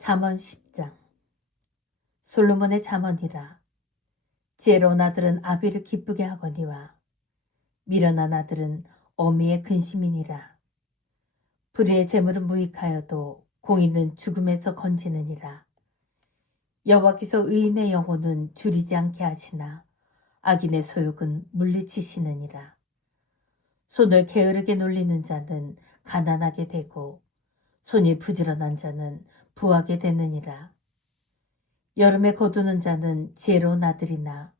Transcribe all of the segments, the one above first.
잠언 10장. 솔로몬의 잠언이라. 지혜로운 아들은 아비를 기쁘게 하거니와 미련한 아들은 어미의 근심이니라. 불의의 재물은 무익하여도 공의는 죽음에서 건지느니라. 여호와께서 의인의 영혼은 줄이지 않게 하시나 악인의 소욕은 물리치시느니라. 손을 게으르게 놀리는 자는 가난하게 되고 손이 부지런한 자는 부하게 되느니라. 여름에 거두는 자는 지혜로운 아들이나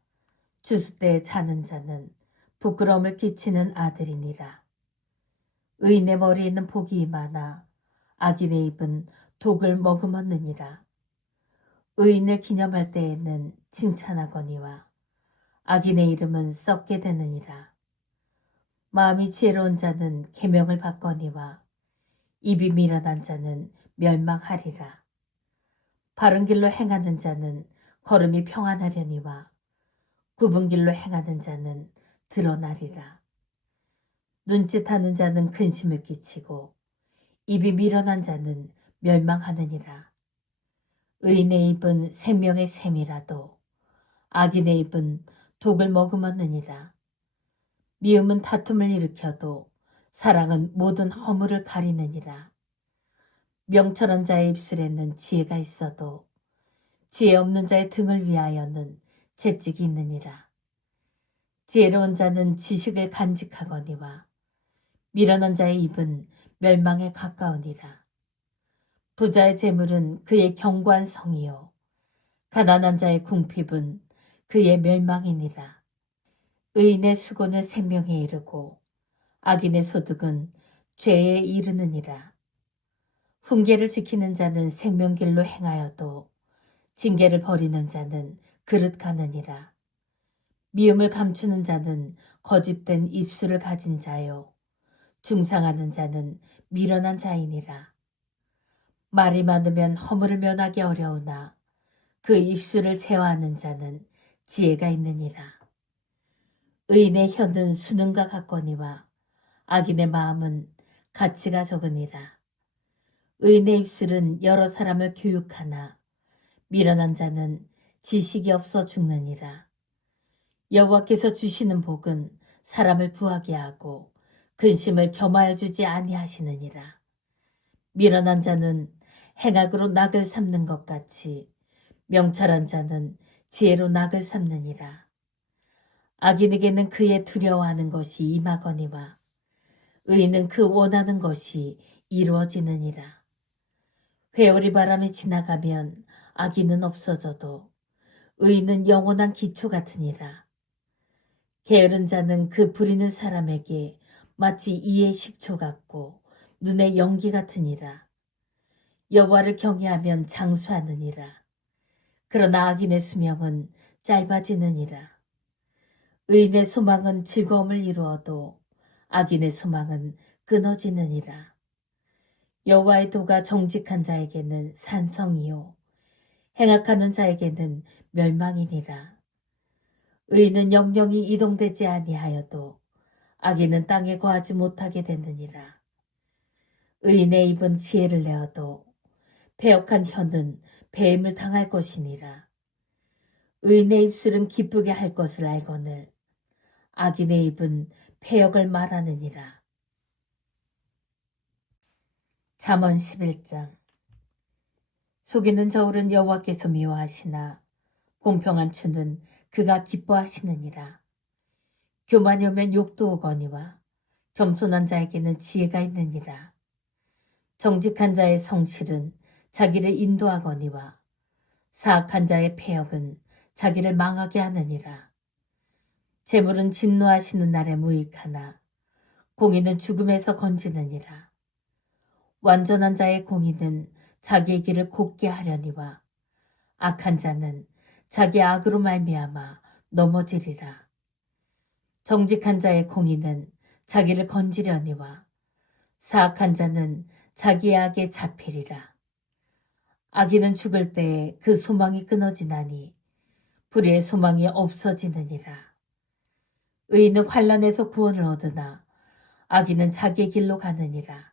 추수 때에 자는 자는 부끄러움을 끼치는 아들이니라. 의인의 머리에 있는 복이 많아 악인의 입은 독을 머금었느니라. 의인을 기념할 때에는 칭찬하거니와 악인의 이름은 썩게 되느니라. 마음이 지혜로운 자는 계명을 받거니와 입이 미련한 자는 멸망하리라. 바른 길로 행하는 자는 걸음이 평안하려니와 굽은 길로 행하는 자는 드러나리라. 눈짓하는 자는 근심을 끼치고 입이 미련한 자는 멸망하느니라. 의인의 입은 생명의 샘이라도 악인의 입은 독을 머금었느니라. 미움은 다툼을 일으켜도 사랑은 모든 허물을 가리느니라. 명철한 자의 입술에는 지혜가 있어도 지혜 없는 자의 등을 위하여는 채찍이 있느니라. 지혜로운 자는 지식을 간직하거니와 미련한 자의 입은 멸망에 가까우니라. 부자의 재물은 그의 견고한 성이요 가난한 자의 궁핍은 그의 멸망이니라. 의인의 수고는 생명에 이르고 악인의 소득은 죄에 이르느니라. 훈계를 지키는 자는 생명길로 행하여도 징계를 버리는 자는 그릇 가느니라. 미움을 감추는 자는 거짓된 입술을 가진 자요 중상하는 자는 미련한 자이니라. 말이 많으면 허물을 면하기 어려우나 그 입술을 제어하는 자는 지혜가 있느니라. 의인의 혀는 수능과 같거니와 악인의 마음은 가치가 적으니라. 의인의 입술은 여러 사람을 교육하나 미련한 자는 지식이 없어 죽느니라. 여호와께서 주시는 복은 사람을 부하게 하고 근심을 겸하여 주지 아니하시느니라. 미련한 자는 행악으로 낙을 삼는 것 같이 명철한 자는 지혜로 낙을 삼느니라. 악인에게는 그의 두려워하는 것이 임하거니와 의인은 그 원하는 것이 이루어지느니라. 회오리 바람이 지나가면 악인은 없어져도 의인은 영원한 기초 같으니라. 게으른 자는 그 부리는 사람에게 마치 이의 식초 같고 눈의 연기 같으니라. 여호와를 경외하면 장수하느니라. 그러나 악인의 수명은 짧아지느니라. 의인의 소망은 즐거움을 이루어도 악인의 소망은 끊어지느니라. 여호와의 도가 정직한 자에게는 산성이요 행악하는 자에게는 멸망이니라. 의인은 영영이 이동되지 아니하여도 악인은 땅에 거하지 못하게 되느니라. 의인의 입은 지혜를 내어도 배역한 혀는 배임을 당할 것이니라. 의인의 입술은 기쁘게 할 것을 알거늘 악인의 입은 패역을 말하느니라. 잠언 11장. 속이는 저울은 여호와께서 미워하시나 공평한 추는 그가 기뻐하시느니라. 교만이 오면 욕도 오거니와 겸손한 자에게는 지혜가 있느니라. 정직한 자의 성실은 자기를 인도하거니와 사악한 자의 패역은 자기를 망하게 하느니라. 재물은 진노하시는 날에 무익하나 공의는 죽음에서 건지느니라. 완전한 자의 공의는 자기의 길을 곱게 하려니와 악한 자는 자기 악으로 말미암아 넘어지리라. 정직한 자의 공의는 자기를 건지려니와 사악한 자는 자기의 악에 잡히리라. 악인은 죽을 때에 그 소망이 끊어지나니 불의의 소망이 없어지느니라. 의인은 환난에서 구원을 얻으나 악인은 자기의 길로 가느니라.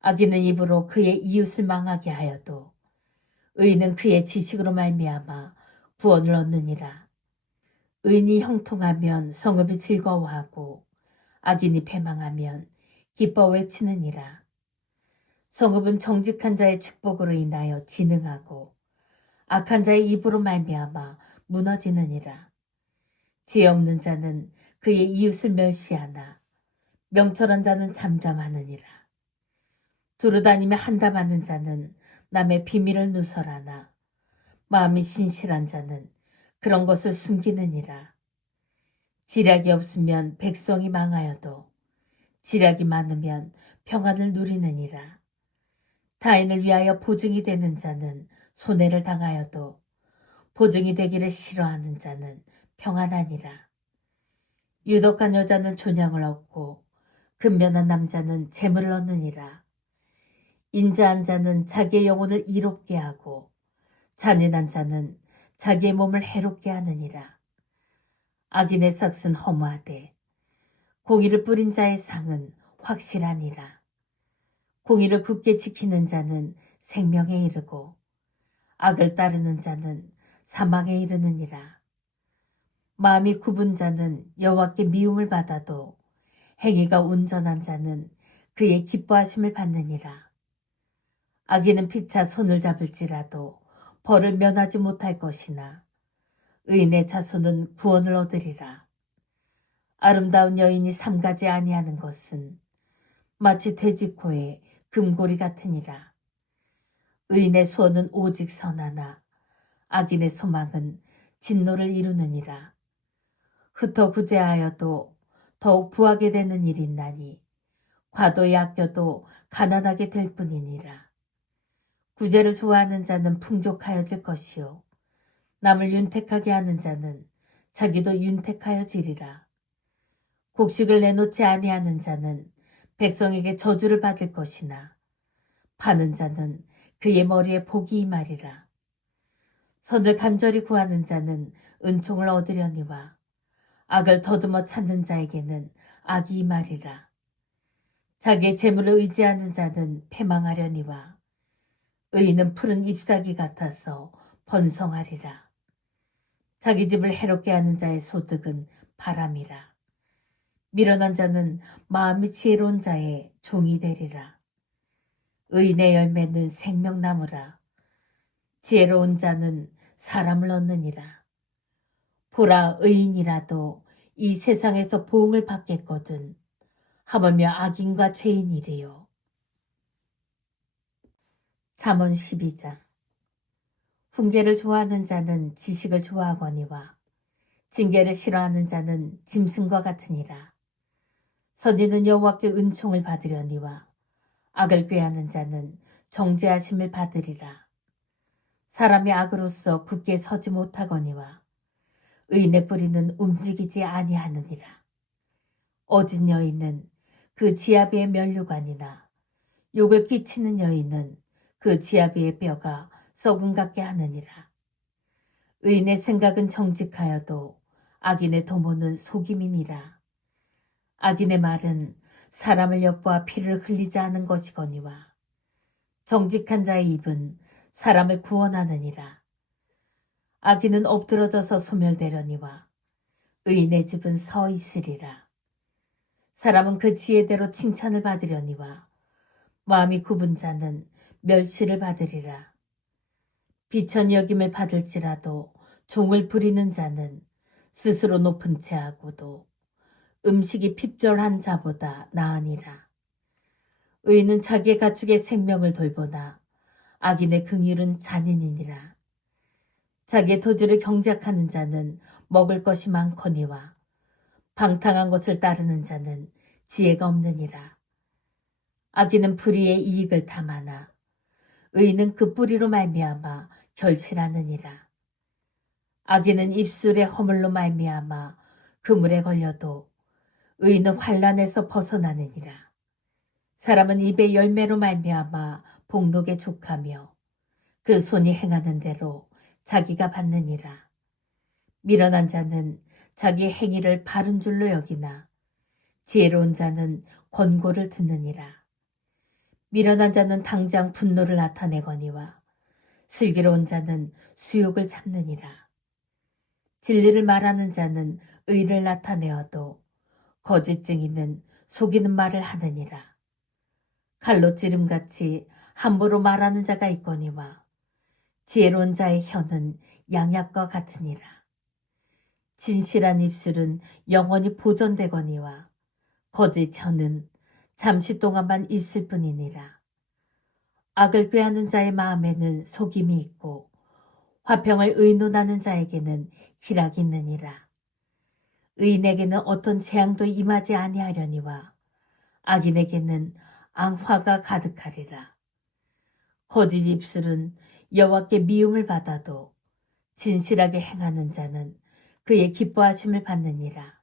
악인은 입으로 그의 이웃을 망하게 하여도 의인은 그의 지식으로 말미암아 구원을 얻느니라. 의인이 형통하면 성읍이 즐거워하고 악인이 패망하면 기뻐 외치느니라. 성읍은 정직한 자의 축복으로 인하여 진흥하고 악한 자의 입으로 말미암아 무너지느니라. 지혜 없는 자는 그의 이웃을 멸시하나 명철한 자는 잠잠하느니라. 두루다니며 한담하는 자는 남의 비밀을 누설하나 마음이 신실한 자는 그런 것을 숨기느니라. 지략이 없으면 백성이 망하여도 지략이 많으면 평안을 누리느니라. 타인을 위하여 보증이 되는 자는 손해를 당하여도 보증이 되기를 싫어하는 자는 평안하니라. 유독한 여자는 존양을 얻고 근면한 남자는 재물을 얻느니라. 인자한 자는 자기의 영혼을 이롭게 하고 잔인한 자는 자기의 몸을 해롭게 하느니라. 악인의 삭은 허무하되 공의를 뿌린 자의 상은 확실하니라. 공의를 굳게 지키는 자는 생명에 이르고 악을 따르는 자는 사망에 이르느니라. 마음이 굽은 자는 여호와께 미움을 받아도 행위가 온전한 자는 그의 기뻐하심을 받느니라. 악인은 피차 손을 잡을지라도 벌을 면하지 못할 것이나 의인의 자손은 구원을 얻으리라. 아름다운 여인이 삼가지 아니하는 것은 마치 돼지코의 금고리 같으니라. 의인의 소원은 오직 선하나 악인의 소망은 진노를 이루느니라. 흩어 구제하여도 더욱 부하게 되는 일이 있나니 과도히 아껴도 가난하게 될 뿐이니라. 구제를 좋아하는 자는 풍족하여질 것이요 남을 윤택하게 하는 자는 자기도 윤택하여지리라. 곡식을 내놓지 아니하는 자는 백성에게 저주를 받을 것이나 파는 자는 그의 머리에 복이 임하리라. 선을 간절히 구하는 자는 은총을 얻으려니와 악을 더듬어 찾는 자에게는 악이 임하리라. 자기의 재물을 의지하는 자는 패망하려니와 의인은 푸른 잎사귀 같아서 번성하리라. 자기 집을 해롭게 하는 자의 소득은 바람이라. 미련한 자는 마음이 지혜로운 자의 종이 되리라. 의인의 열매는 생명나무라. 지혜로운 자는 사람을 얻느니라. 보라, 의인이라도 이 세상에서 보응을 받겠거든 하물며 악인과 죄인이리요. 잠언 12장. 훈계를 좋아하는 자는 지식을 좋아하거니와 징계를 싫어하는 자는 짐승과 같으니라. 선인은 여호와께 은총을 받으려니와 악을 꾀하는 자는 정죄하심을 받으리라. 사람이 악으로서 굳게 서지 못하거니와 의인의 뿌리는 움직이지 아니하느니라. 어진 여인은 그 지아비의 면류관이나 욕을 끼치는 여인은 그 지아비의 뼈가 썩은 같게 하느니라. 의인의 생각은 정직하여도 악인의 도모는 속임이니라. 악인의 말은 사람을 엿보아 피를 흘리지 않은 것이거니와 정직한 자의 입은 사람을 구원하느니라. 악인은 엎드러져서 소멸되려니와 의인의 집은 서 있으리라. 사람은 그 지혜대로 칭찬을 받으려니와 마음이 굽은 자는 멸시를 받으리라. 비천 여김을 받을지라도 종을 부리는 자는 스스로 높은 채하고도 음식이 핍절한 자보다 나으니라. 의인은 자기의 가축의 생명을 돌보나 악인의 긍휼은 잔인이니라. 자기의 토지를 경작하는 자는 먹을 것이 많거니와 방탕한 것을 따르는 자는 지혜가 없느니라. 악인은 불의의 이익을 탐하나 의인은 그 뿌리로 말미암아 결실하느니라. 악인은 입술의 허물로 말미암아 그물에 걸려도 의인은 환난에서 벗어나느니라. 사람은 입의 열매로 말미암아 복록에 족하며 그 손이 행하는 대로 자기가 받느니라. 미련한 자는 자기 행위를 바른 줄로 여기나 지혜로운 자는 권고를 듣느니라. 미련한 자는 당장 분노를 나타내거니와 슬기로운 자는 수욕을 참느니라. 진리를 말하는 자는 의를 나타내어도 거짓 증인은 속이는 말을 하느니라. 칼로 찌름같이 함부로 말하는 자가 있거니와 지혜로운 자의 혀는 양약과 같으니라. 진실한 입술은 영원히 보존되거니와 거짓 혀는 잠시 동안만 있을 뿐이니라. 악을 꾀하는 자의 마음에는 속임이 있고 화평을 의논하는 자에게는 희락이 있느니라. 의인에게는 어떤 재앙도 임하지 아니하려니와 악인에게는 앙화가 가득하리라. 거짓 입술은 여호와께 미움을 받아도 진실하게 행하는 자는 그의 기뻐하심을 받느니라.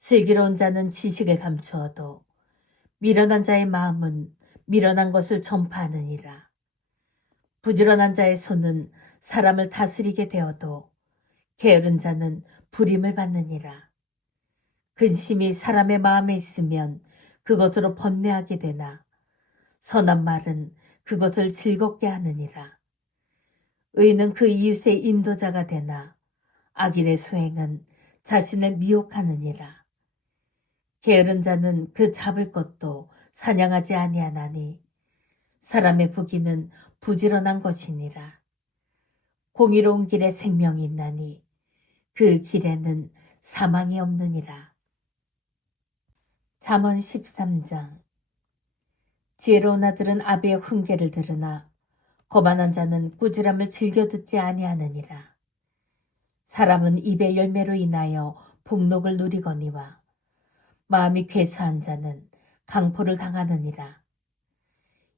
슬기로운 자는 지식을 감추어도 미련한 자의 마음은 미련한 것을 전파하느니라. 부지런한 자의 손은 사람을 다스리게 되어도 게으른 자는 불임을 받느니라. 근심이 사람의 마음에 있으면 그것으로 번뇌하게 되나 선한 말은 그것을 즐겁게 하느니라. 의인은 그 이웃의 인도자가 되나 악인의 소행은 자신을 미혹하느니라. 게으른 자는 그 잡을 것도 사냥하지 아니하나니 사람의 부귀는 부지런한 것이니라. 공의로운 길에 생명이 있나니 그 길에는 사망이 없느니라. 잠언 13장. 지혜로운 아들은 아비의 훈계를 들으나 거만한 자는 꾸지람을 즐겨 듣지 아니하느니라. 사람은 입의 열매로 인하여 복록을 누리거니와 마음이 괴사한 자는 강포를 당하느니라.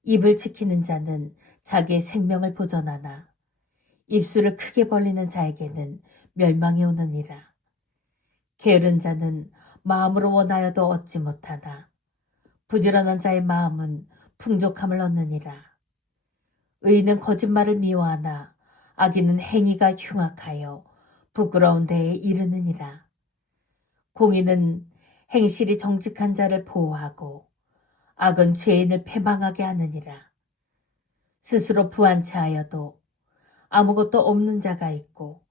입을 지키는 자는 자기의 생명을 보전하나 입술을 크게 벌리는 자에게는 멸망이 오느니라. 게으른 자는 마음으로 원하여도 얻지 못하나 부지런한 자의 마음은 풍족함을 얻느니라. 의인은 거짓말을 미워하나 악인은 행위가 흉악하여 부끄러운 데에 이르느니라. 공의는 행실이 정직한 자를 보호하고 악은 죄인을 패망하게 하느니라. 스스로 부한 채 하여도 아무것도 없는 자가 있고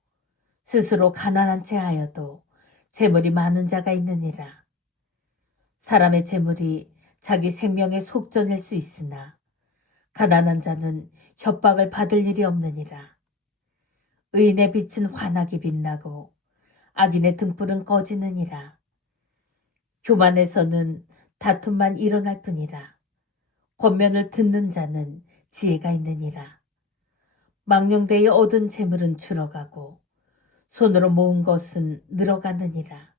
스스로 가난한 채 하여도 재물이 많은 자가 있느니라. 사람의 재물이 자기 생명의 속전일 수 있으나 가난한 자는 협박을 받을 일이 없느니라. 의인의 빛은 환하게 빛나고 악인의 등불은 꺼지느니라. 교만에서는 다툼만 일어날 뿐이라. 권면을 듣는 자는 지혜가 있느니라. 망령되이 얻은 재물은 줄어가고 손으로 모은 것은 늘어가느니라.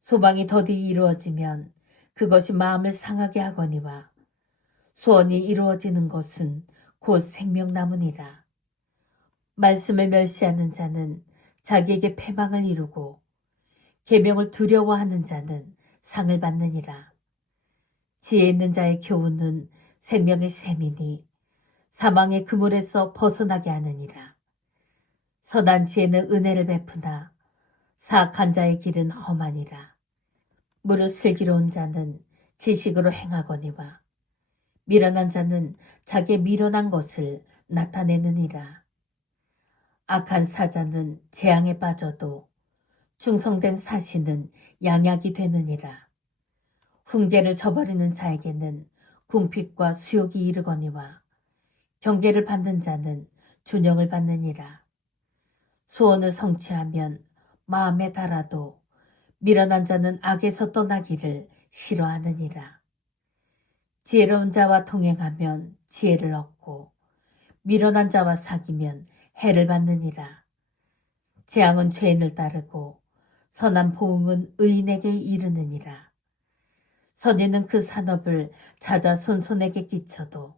소망이 더디 이루어지면 그것이 마음을 상하게 하거니와 소원이 이루어지는 것은 곧 생명나무니라. 말씀을 멸시하는 자는 자기에게 패망을 이루고 계명을 두려워하는 자는 상을 받느니라. 지혜 있는 자의 교훈은 생명의 샘이니 사망의 그물에서 벗어나게 하느니라. 선한 지혜는 은혜를 베푸나 사악한 자의 길은 험하니라. 무릇 슬기로운 자는 지식으로 행하거니와 미련한 자는 자기의 미련한 것을 나타내느니라. 악한 사자는 재앙에 빠져도 충성된 사신은 양약이 되느니라. 훈계를 저버리는 자에게는 궁핍과 수욕이 이르거니와 경계를 받는 자는 존영을 받느니라. 소원을 성취하면 마음에 달아도 미련한 자는 악에서 떠나기를 싫어하느니라. 지혜로운 자와 동행하면 지혜를 얻고 미련한 자와 사귀면 해를 받느니라. 재앙은 죄인을 따르고 선한 보응은 의인에게 이르느니라. 선인은 그 산업을 찾아 손손에게 끼쳐도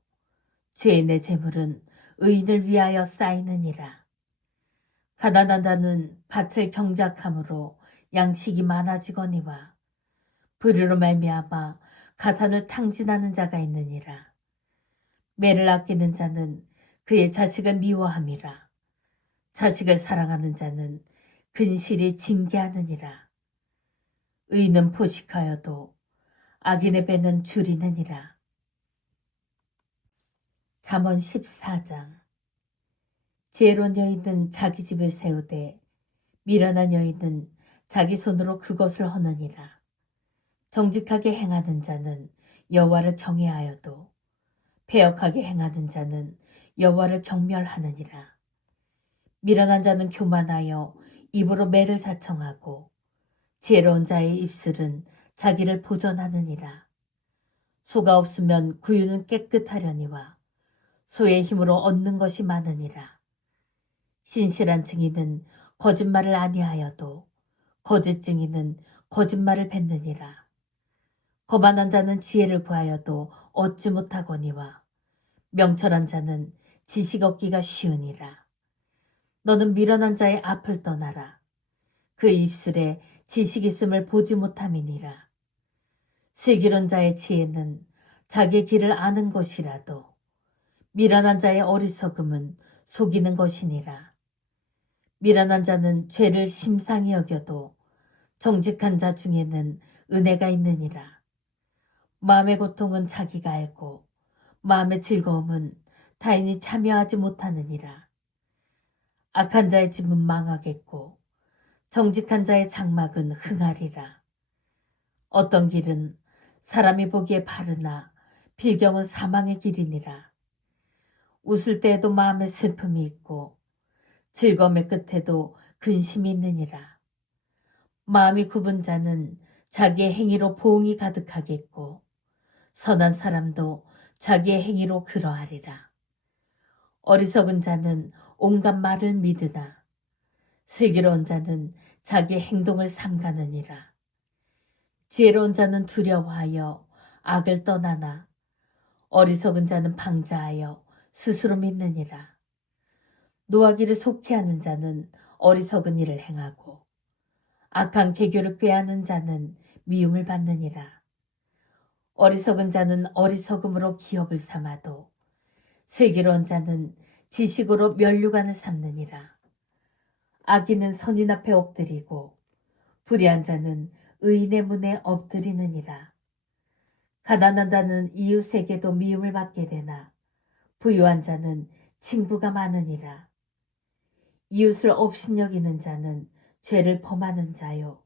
죄인의 재물은 의인을 위하여 쌓이느니라. 가난한 자는 밭을 경작함으로 양식이 많아지거니와 불의로 말미암아 가산을 탕진하는 자가 있느니라. 매를 아끼는 자는 그의 자식을 미워함이라. 자식을 사랑하는 자는 근실이 징계하느니라. 의인은 포식하여도 악인의 배는 줄이느니라. 잠언 14장. 지혜로운 여인은 자기 집을 세우되 미련한 여인은 자기 손으로 그것을 허느니라. 정직하게 행하는 자는 여호와를 경외하여도 패역하게 행하는 자는 여호와를 경멸하느니라. 미련한 자는 교만하여 입으로 매를 자청하고 지혜로운 자의 입술은 자기를 보전하느니라. 소가 없으면 구유는 깨끗하려니와 소의 힘으로 얻는 것이 많으니라. 신실한 증인은 거짓말을 아니하여도 거짓 증인은 거짓말을 뱉느니라. 거만한 자는 지혜를 구하여도 얻지 못하거니와 명철한 자는 지식 얻기가 쉬우니라. 너는 미련한 자의 앞을 떠나라. 그 입술에 지식 있음을 보지 못함이니라. 슬기로운 자의 지혜는 자기 길을 아는 것이라도 미련한 자의 어리석음은 속이는 것이니라. 미련한 자는 죄를 심상히 여겨도 정직한 자 중에는 은혜가 있느니라. 마음의 고통은 자기가 알고 마음의 즐거움은 타인이 참여하지 못하느니라. 악한 자의 집은 망하겠고 정직한 자의 장막은 흥하리라. 어떤 길은 사람이 보기에 바르나 필경은 사망의 길이니라. 웃을 때에도 마음에 슬픔이 있고 즐거움의 끝에도 근심이 있느니라. 마음이 굽은 자는 자기의 행위로 보응이 가득하겠고 선한 사람도 자기의 행위로 그러하리라. 어리석은 자는 온갖 말을 믿으나 슬기로운 자는 자기의 행동을 삼가느니라. 지혜로운 자는 두려워하여 악을 떠나나 어리석은 자는 방자하여 스스로 믿느니라. 노하기를 속히하는 자는 어리석은 일을 행하고 악한 계교를 꾀하는 자는 미움을 받느니라. 어리석은 자는 어리석음으로 기업을 삼아도 슬기로운 자는 지식으로 면류관을 삼느니라. 악인은 선인 앞에 엎드리고 불의한 자는 의인의 문에 엎드리느니라. 가난한 자는 이웃에게도 미움을 받게 되나 부유한 자는 친구가 많으니라. 이웃을 업신여기는 자는 죄를 범하는 자요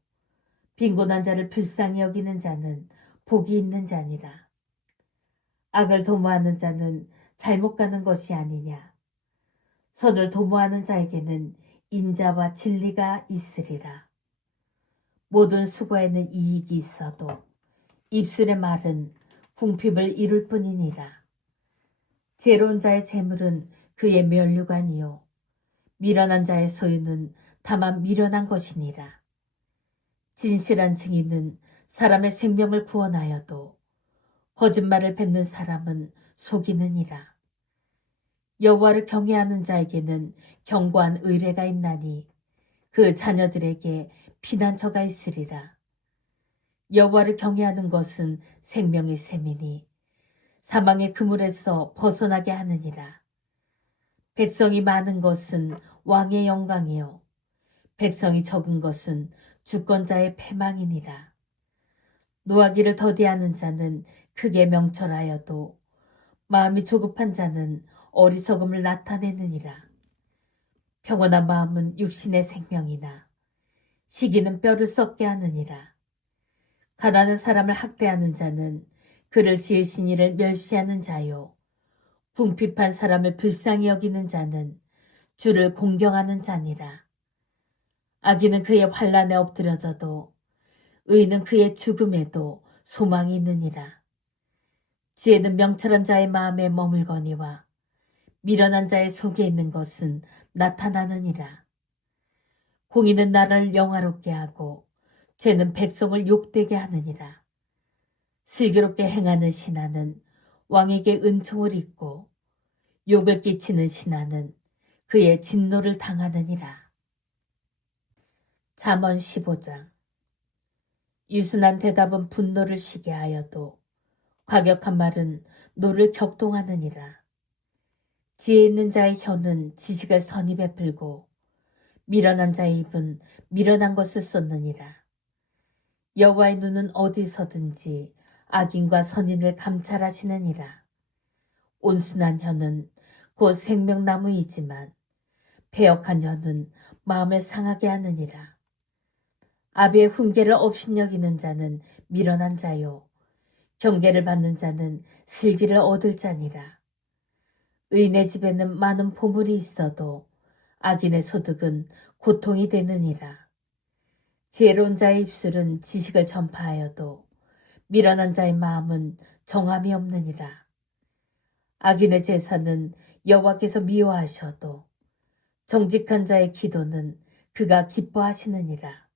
빈곤한 자를 불쌍히 여기는 자는 복이 있는 자니라. 악을 도모하는 자는 잘못 가는 것이 아니냐. 선을 도모하는 자에게는 인자와 진리가 있으리라. 모든 수고에는 이익이 있어도 입술의 말은 궁핍을 이룰 뿐이니라. 지혜로운 자의 재물은 그의 면류관이요 미련한 자의 소유는 다만 미련한 것이니라. 진실한 증인은 사람의 생명을 구원하여도 거짓말을 뱉는 사람은 속이느니라. 여호와를 경외하는 자에게는 견고한 의뢰가 있나니 그 자녀들에게 피난처가 있으리라. 여호와를 경외하는 것은 생명의 셈이니 사망의 그물에서 벗어나게 하느니라. 백성이 많은 것은 왕의 영광이요 백성이 적은 것은 주권자의 패망이니라. 노하기를 더디하는 자는 크게 명철하여도 마음이 조급한 자는 어리석음을 나타내느니라. 평온한 마음은 육신의 생명이나 시기는 뼈를 썩게 하느니라. 가난한 사람을 학대하는 자는 그를 지으신 이를 멸시하는 자요 궁핍한 사람을 불쌍히 여기는 자는 주를 공경하는 자니라. 악인은 그의 환난에 엎드려져도 의인은 그의 죽음에도 소망이 있느니라. 지혜는 명철한 자의 마음에 머물거니와 미련한 자의 속에 있는 것은 나타나느니라. 공의는 나라를 영화롭게 하고 죄는 백성을 욕되게 하느니라. 슬기롭게 행하는 신하는 왕에게 은총을 입고 욕을 끼치는 신하는 그의 진노를 당하느니라. 잠언 15장. 유순한 대답은 분노를 쉬게 하여도 과격한 말은 노를 격동하느니라. 지혜 있는 자의 혀는 지식을 선히 베풀고 미련한 자의 입은 미련한 것을 쏟느니라. 여호와의 눈은 어디서든지 악인과 선인을 감찰하시느니라. 온순한 혀는 곧 생명나무이지만 패역한 혀는 마음을 상하게 하느니라. 아비의 훈계를 업신여기는 자는 미련한 자요, 경계를 받는 자는 슬기를 얻을 자니라. 의인의 집에는 많은 보물이 있어도 악인의 소득은 고통이 되느니라. 지혜로운 자의 입술은 지식을 전파하여도 미련한 자의 마음은 정함이 없느니라. 악인의 제사는 여호와께서 미워하셔도 정직한 자의 기도는 그가 기뻐하시느니라.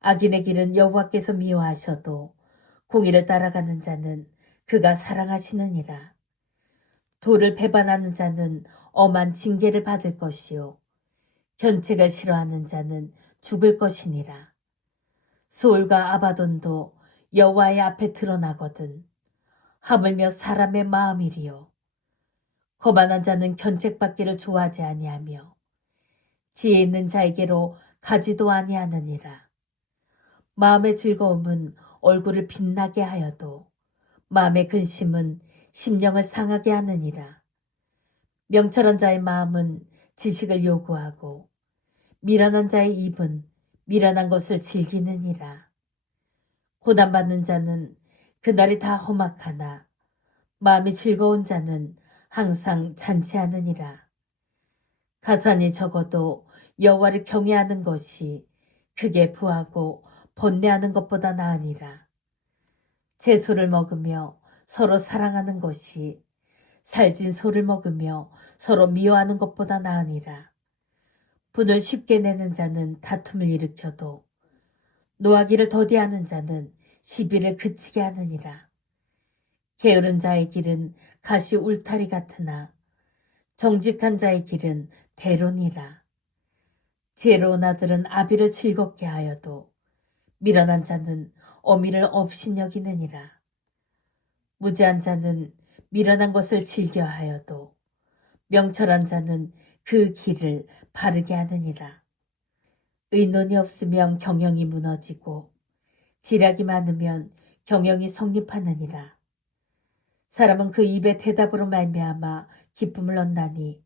악인의 길은 여호와께서 미워하셔도 공의를 따라가는 자는 그가 사랑하시느니라. 도를 배반하는 자는 엄한 징계를 받을 것이요, 견책을 싫어하는 자는 죽을 것이니라. 소울과 아바돈도 여호와의 앞에 드러나거든 하물며 사람의 마음이리요. 거만한 자는 견책받기를 좋아하지 아니하며 지혜 있는 자에게로 가지도 아니하느니라. 마음의 즐거움은 얼굴을 빛나게 하여도 마음의 근심은 심령을 상하게 하느니라. 명철한 자의 마음은 지식을 요구하고 미련한 자의 입은 미련한 것을 즐기느니라. 고난받는 자는 그날이 다 험악하나 마음이 즐거운 자는 항상 잔치하느니라. 가산이 적어도 여호와를 경외하는 것이 크게 부하고 번뇌하는 것보다 나으니라. 채소를 먹으며 서로 사랑하는 것이 살진 소를 먹으며 서로 미워하는 것보다 나으니라. 분을 쉽게 내는 자는 다툼을 일으켜도 노하기를 더디하는 자는 시비를 그치게 하느니라. 게으른 자의 길은 가시 울타리 같으나 정직한 자의 길은 대론이라. 지혜로운 아들은 아비를 즐겁게 하여도 미련한 자는 어미를 업신여기느니라. 무지한 자는 미련한 것을 즐겨하여도 명철한 자는 그 길을 바르게 하느니라. 의논이 없으면 경영이 무너지고 지략이 많으면 경영이 성립하느니라. 사람은 그 입의 대답으로 말미암아 기쁨을 얻나니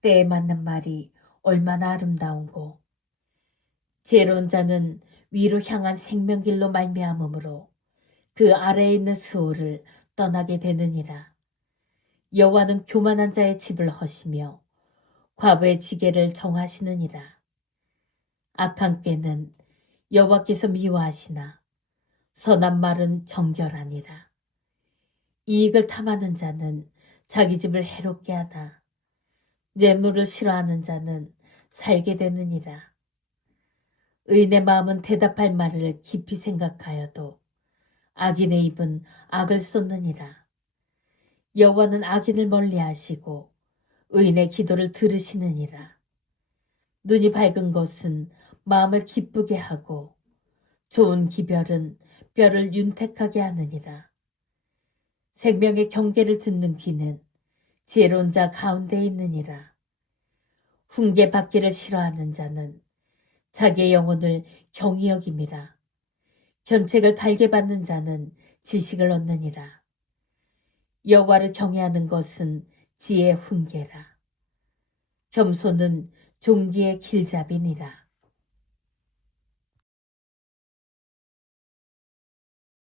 때에 맞는 말이 얼마나 아름다운고. 지혜로운 자는 위로 향한 생명길로 말미암으므로 그 아래에 있는 스올을 떠나게 되느니라. 여호와는 교만한 자의 집을 허시며 과부의 지게를 정하시느니라. 악한 꾀는 여호와께서 미워하시나 선한 말은 정결하니라. 이익을 탐하는 자는 자기 집을 해롭게 하다. 뇌물을 싫어하는 자는 살게 되느니라. 의인의 마음은 대답할 말을 깊이 생각하여도 악인의 입은 악을 쏟느니라. 여호와는 악인을 멀리하시고 의인의 기도를 들으시느니라. 눈이 밝은 것은 마음을 기쁘게 하고 좋은 기별은 뼈를 윤택하게 하느니라. 생명의 경계를 듣는 귀는 지혜로운 자 가운데 있느니라. 훈계 받기를 싫어하는 자는 자기의 영혼을 경히 여김이라. 견책을 달게 받는 자는 지식을 얻느니라. 여호와를 경외하는 것은 지혜의 훈계라. 겸손은 종기의 길잡이니라.